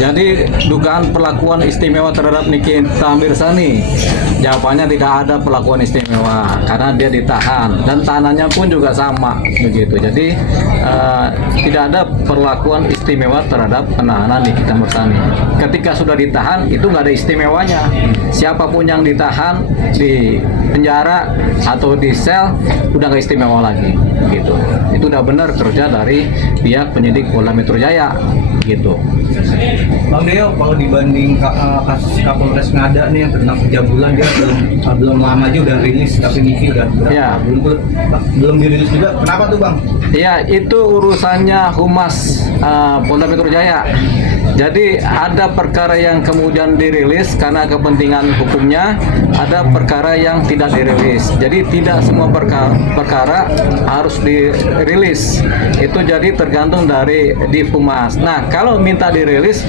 Jadi dugaan perlakuan istimewa terhadap Nikita Mirzani, jawabannya tidak ada perlakuan istimewa karena dia ditahan dan tahanannya pun juga sama begitu. Jadi tidak ada perlakuan istimewa terhadap penahanan Nikita Mirzani. Ketika sudah ditahan itu nggak ada istimewanya. Siapapun yang ditahan di penjara atau di sel udah nggak istimewa lagi gitu. Itu udah benar kerja dari pihak penyidik Polda Metro Jaya gitu. Bang Deo, kalau dibanding kasus Kapolres Ngada nih yang tentang pencabulan, dia belum lama aja udah rilis, tapi Niki udah ya. belum dirilis juga. Kenapa tuh Bang? Ya, itu urusannya Humas Polda Metro Jaya. Jadi ada perkara yang kemudian dirilis karena kepentingan hukumnya, ada perkara yang tidak dirilis. Jadi tidak semua perkara harus dirilis. Itu jadi tergantung dari di Humas. Nah, kalau minta dirilis,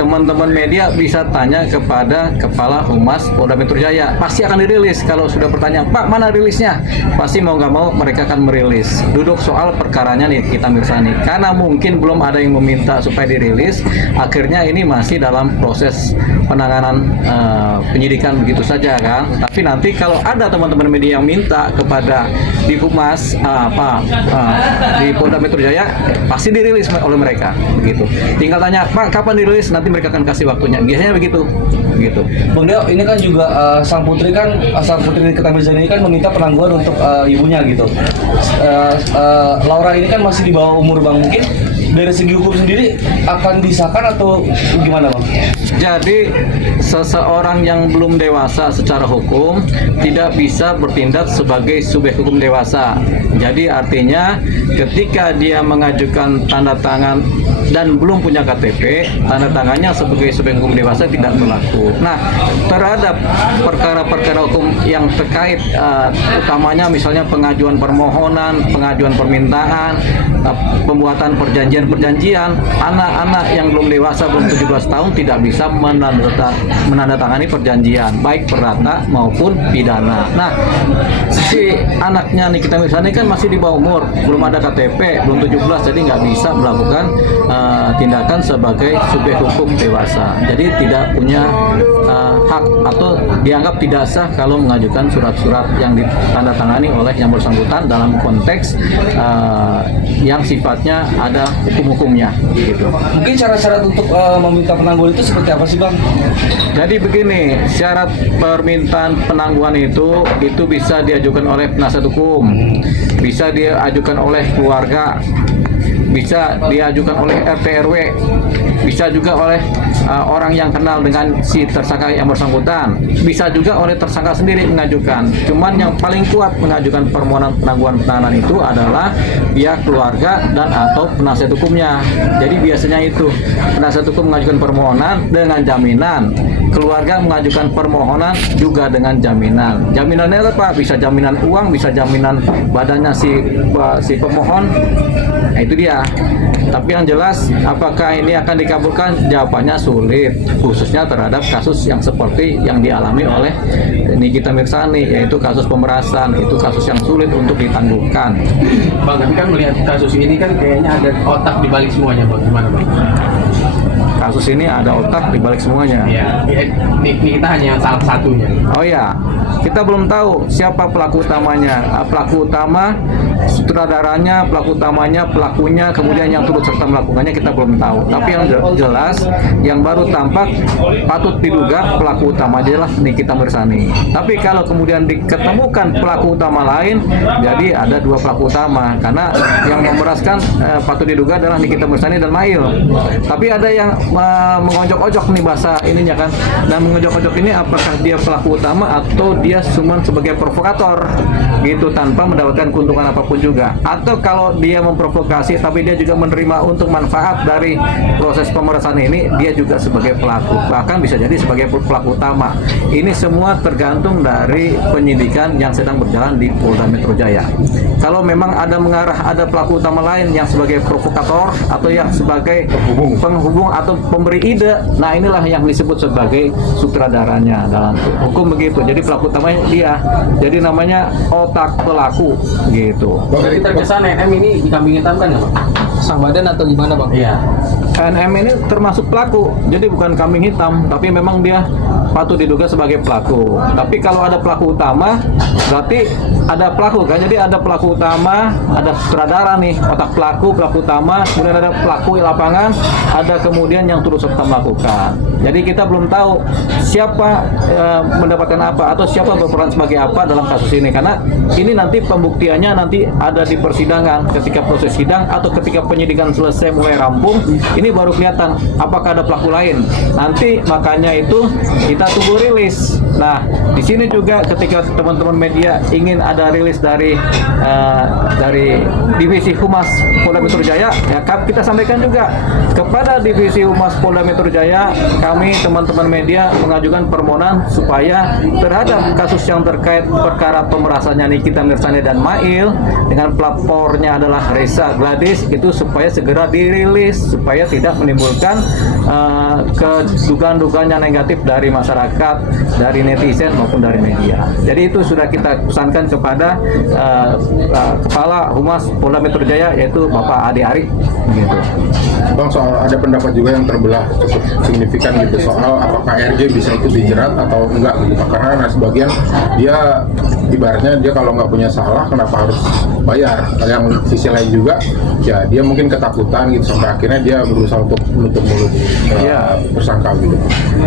teman-teman media bisa tanya kepada Kepala Humas Polda Metro Jaya. Pasti akan dirilis. Kalau sudah bertanya, Pak, mana rilisnya? Pasti mau nggak mau mereka akan merilis. Duduk soal perkaranya nih Nikita Mirzani. Karena mungkin belum ada yang meminta supaya dirilis, akhirnya ini masih dalam proses penanganan penyidikan begitu saja kan. Tapi nanti kalau ada teman-teman media yang minta kepada di Humas di Polda Metro Jaya, pasti dirilis oleh mereka begitu. Tinggal tanya, Pak, kapan dirilis? Nanti mereka akan kasih waktunya. Biasanya begitu. Bang Deo, ini kan juga sang putri Nikita Mirzani ini kan meminta penangguhan untuk ibunya gitu. Laura ini kan masih di bawah umur Bang, mungkin dari segi hukum sendiri akan disahkan atau gimana Bang? Jadi seseorang yang belum dewasa secara hukum tidak bisa bertindak sebagai subjek hukum dewasa. Jadi artinya ketika dia mengajukan tanda tangan dan belum punya KTP, tanda tangannya sebagai subjek hukum dewasa tidak berlaku. Nah, terhadap perkara-perkara hukum yang terkait utamanya misalnya pengajuan permohonan, pengajuan permintaan, pembuatan perjanjian, anak-anak yang belum dewasa, belum 17 tahun tidak bisa menandatangani perjanjian, baik perdata maupun pidana. Nah, si anaknya Nikita Mirzani kan masih di bawah umur, belum ada KTP, belum 17, jadi nggak bisa melakukan tindakan sebagai subjek hukum dewasa. Jadi tidak punya hak atau dianggap tidak sah kalau mengajukan surat-surat yang ditandatangani oleh yang bersangkutan dalam konteks yang sifatnya ada hukum-hukumnya gitu. Mungkin syarat-syarat untuk meminta penangguhan itu seperti apa sih Bang? Jadi begini, syarat permintaan penangguhan itu bisa diajukan oleh penasihat hukum, bisa diajukan oleh keluarga, bisa diajukan oleh RT RW, bisa juga oleh orang yang kenal dengan si tersangka yang bersangkutan, bisa juga oleh tersangka sendiri mengajukan. Cuman yang paling kuat mengajukan permohonan penangguhan penahanan itu adalah pihak keluarga dan atau penasihat hukumnya. Jadi biasanya itu penasihat hukum mengajukan permohonan dengan jaminan, keluarga mengajukan permohonan juga dengan jaminan. Jaminannya apa? Bisa jaminan uang, bisa jaminan badannya si pemohon. Nah, itu dia. Tapi yang jelas, apakah ini akan dikabulkan? Jawabannya sulit, khususnya terhadap kasus yang seperti yang dialami oleh Nikita Mirzani, yaitu kasus pemerasan. Itu kasus yang sulit untuk ditangguhkan. Bang, tapi kan melihat kasus ini kan kayaknya ada otak di balik semuanya, Bang. Gimana, Bang? Kasus ini ada otak di balik semuanya. Iya, kita hanya salah satunya. Oh ya, kita belum tahu siapa pelaku utamanya. Pelaku utama, sutradaranya, pelaku utamanya, pelakunya, kemudian yang turut serta melakukannya kita belum tahu. Tapi yang jelas, yang baru tampak patut diduga pelaku utama adalah Nikita Mirzani. Tapi kalau kemudian diketemukan pelaku utama lain, jadi ada dua pelaku utama. Karena yang memeraskan patut diduga adalah Nikita Mirzani dan Mail. Tapi ada yang mengojok-ojok nih bahasa ininya kan. Dan mengojok-ojok ini apakah dia pelaku utama atau dia cuma sebagai provokator gitu tanpa mendapatkan keuntungan apapun juga. Atau kalau dia memprovokasi tapi dia juga menerima untuk manfaat dari proses pemerasan ini, dia juga sebagai pelaku. Bahkan bisa jadi sebagai pelaku utama. Ini semua tergantung dari penyidikan yang sedang berjalan di Polda Metro Jaya. Kalau memang ada mengarah ada pelaku utama lain yang sebagai provokator atau yang sebagai penghubung atau pemberi ide, nah inilah yang disebut sebagai sutradaranya dalam hukum begitu. Jadi pelaku utamanya dia, jadi namanya otak pelaku gitu. Dari terkesan NM ini dikambing hitamkan ya, Bang? Sang badan atau gimana Bang? Iya. NM ini termasuk pelaku, jadi bukan kambing hitam, tapi memang dia patut diduga sebagai pelaku. Tapi kalau ada pelaku utama, berarti ada pelaku kan? Jadi ada pelaku utama, ada sutradara nih, otak pelaku utama, kemudian ada pelaku di lapangan, ada kemudian yang turut serta melakukan. Jadi kita belum tahu siapa mendapatkan apa atau siapa berperan sebagai apa dalam kasus ini, karena ini nanti pembuktiannya nanti ada di persidangan, ketika proses sidang atau ketika penyidikan selesai mulai rampung, ini baru kelihatan apakah ada pelaku lain. Nanti makanya itu kita tunggu rilis. Nah, di sini juga ketika teman-teman media ingin ada rilis dari Divisi Humas Polda Metro Jaya, ya kita sampaikan juga kepada Divisi Humas Polda Metro Jaya, kami teman-teman media mengajukan permohonan supaya terhadap kasus yang terkait perkara pemerasannya Nikita Mirzani dan Mail dengan pelapornya adalah Reza Gladys, itu supaya segera dirilis supaya tidak menimbulkan kedugaan-dugaan yang negatif dari masyarakat, dari netizen maupun dari media. Jadi itu sudah kita pesankan kepada Kepala Humas Polda Metro Jaya, yaitu Bapak Ade Ari. Gitu. Bang, soal ada pendapat juga yang terbelah cukup signifikan gitu soal apakah RJ bisa itu dijerat atau enggak gitu. Karena sebagian dia ibaratnya dia kalau nggak punya salah kenapa harus bayar. Yang sisi lain juga ya dia mungkin ketakutan gitu sampai akhirnya dia berusaha untuk menutup mulut tersangka gitu.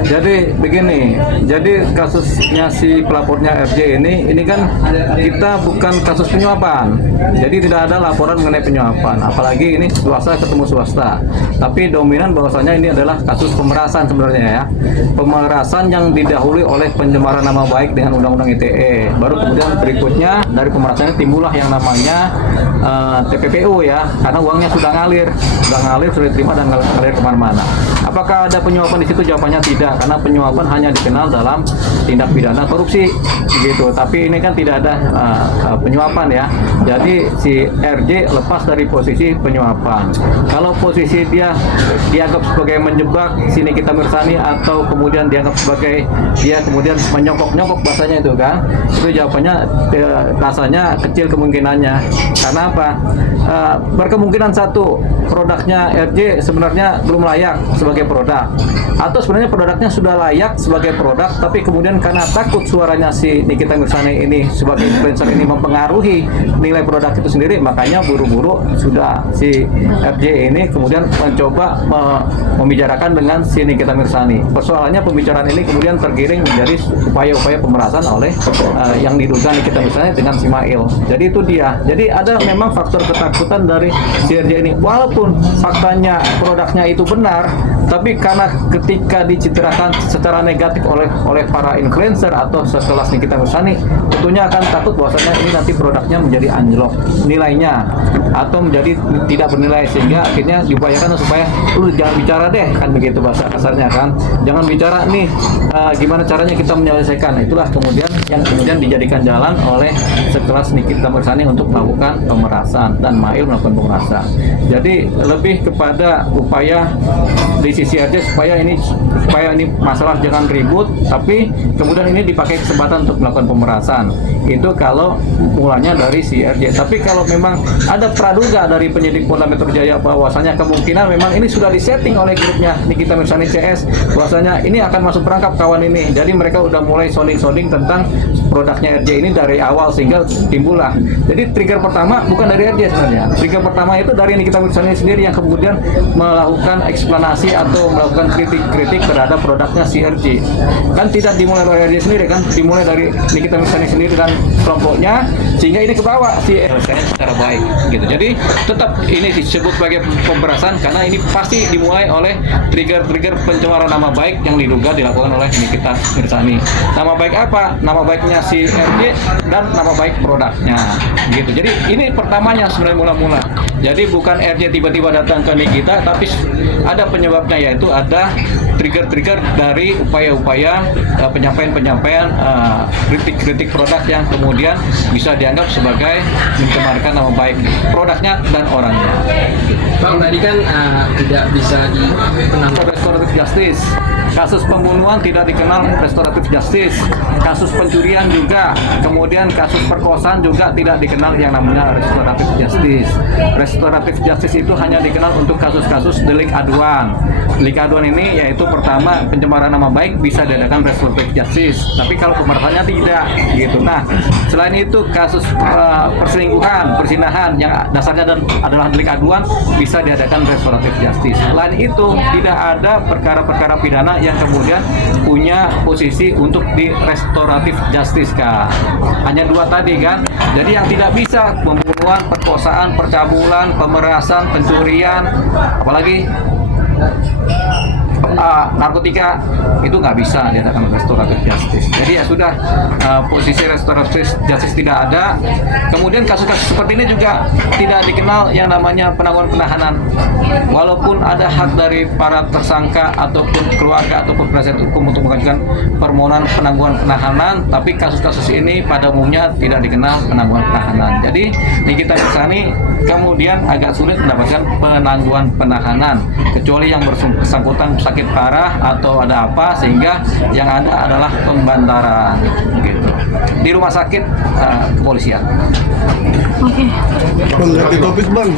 Jadi begini, jadi kasusnya si pelapornya RJ ini kan kita bukan kasus penyuapan. Jadi tidak ada laporan mengenai penyuapan, apalagi ini swasta ketemu swasta. Tapi dominan bahwasanya ini adalah kasus pemerasan sebenarnya ya. Pemerasan yang didahului oleh pencemaran nama baik dengan Undang-Undang ITE. Baru kemudian berikutnya dari pemerasannya timbullah yang namanya TPPU ya, karena uangnya sudah ngalir, sudah diterima dan ngalir kemana-mana. Apakah ada penyuapan di situ? Jawabannya tidak, karena penyuapan hanya dikenal dalam tindak pidana korupsi, gitu. Tapi ini kan tidak ada penyuapan ya. Jadi si RJ lepas dari posisi penyuapan. Kalau posisi dia dianggap sebagai menjebak si Nikita Mirzani atau kemudian dianggap sebagai dia kemudian menyokok-nyokok bahasanya itu kan, itu jawabannya rasanya kecil kemungkinannya. Karena apa? Berkemungkinan satu, produknya RJ sebenarnya belum layak sebagai produk, atau sebenarnya produknya sudah layak sebagai produk, tapi kemudian karena takut suaranya si Nikita Mirzani ini sebagai influencer ini mempengaruhi nilai produk itu sendiri, makanya buru-buru sudah si RJ ini kemudian mencoba membicarakan dengan si Nikita Mirzani. Persoalannya pembicaraan ini kemudian tergiring menjadi upaya-upaya pemerasan oleh yang diduga Nikita Mirzani dengan si Mail. Jadi itu dia. Jadi ada memang faktor ketakutan dari si RJ ini. Walaupun faktanya produknya itu benar, tapi karena ketika dicitrakan secara negatif oleh para influencer atau sekelas Nikita Mirzani, tentunya akan takut bahwasanya ini nanti produknya menjadi anjlok nilainya atau menjadi tidak bernilai, sehingga akhirnya diupayakan supaya lu jangan bicara deh, kan begitu bahasa kasarnya kan, jangan bicara nih gimana caranya kita menyelesaikan. Itulah kemudian yang kemudian dijadikan jalan oleh sekelas Nikita Mirzani untuk melakukan pemerasan dan Mail melakukan pemerasan. Jadi lebih kepada upaya di sisi RJ supaya ini masalah jangan ribut, tapi kemudian ini dipakai kesempatan untuk melakukan pemerasan. Itu kalau mulanya dari si RJ. Tapi kalau memang ada praduga dari penyidik Polda Metro Jaya bahwasanya kemungkinan memang ini sudah disetting oleh grupnya Nikita Mirzani CS, bahwasanya ini akan masuk perangkap kawan ini. Jadi mereka udah mulai sounding tentang produknya RJ ini dari awal, sehingga timbullah. Jadi trigger pertama bukan dari RJ sebenarnya. Trigger pertama itu dari Nikita Mirzani sendiri yang kemudian melakukan eksplanasi atau melakukan kritik terhadap produknya si RJ. Kan tidak dimulai dari RJ sendiri kan, dimulai dari Nikita Mirzani sendiri dan kelompoknya, sehingga ini kebawa si secara baik gitu. Jadi tetap ini disebut sebagai pemerasan karena ini pasti dimulai oleh trigger pencemaran nama baik yang diduga dilakukan oleh Nikita Mirzani. Nama baik apa? Nama baiknya si RJ dan nama baik produknya gitu. Jadi ini pertamanya sebenarnya mula-mula. Jadi bukan RJ tiba-tiba datang ke Nikita, tapi ada penyebabnya, yaitu ada trigger dari upaya-upaya penyampaian kritik produk yang kemudian bisa dianggap sebagai mencemarkan nama baik produknya dan orangnya. Bang, tadi kan tidak bisa dipenangkan Restoratif Justice Kasus pembunuhan tidak dikenal restoratif justice. Kasus pencurian juga. Kemudian kasus perkosaan juga tidak dikenal yang namanya restoratif justice. Restoratif justice itu hanya dikenal untuk kasus-kasus delik aduan. Delik aduan ini yaitu pertama pencemaran nama baik bisa diadakan restoratif justice. Tapi kalau pemerasannya tidak gitu. Nah, selain itu kasus perselingkuhan, perzinahan yang dasarnya adalah delik aduan bisa diadakan restoratif justice. Selain itu tidak ada perkara-perkara pidana yang kemudian punya posisi untuk di restoratif justice, Kak. Hanya dua tadi kan. Jadi yang tidak bisa pembunuhan, perkosaan, percabulan, pemerasan, pencurian, apalagi narkotika itu nggak bisa diadakan restoratif justice. Jadi ya sudah, posisi restoratif justice tidak ada. Kemudian kasus-kasus seperti ini juga tidak dikenal yang namanya penangguhan penahanan. Walaupun ada hak dari para tersangka ataupun keluarga ataupun penasihat hukum untuk mengajukan permohonan penangguhan penahanan, tapi kasus-kasus ini pada umumnya tidak dikenal penangguhan penahanan. Jadi di kita ini kemudian agak sulit mendapatkan penangguhan penahanan kecuali yang bersangkutan sakit parah atau ada apa, sehingga yang ada adalah pembantaran gitu di rumah sakit kepolisian. Bang, ganti topik bang.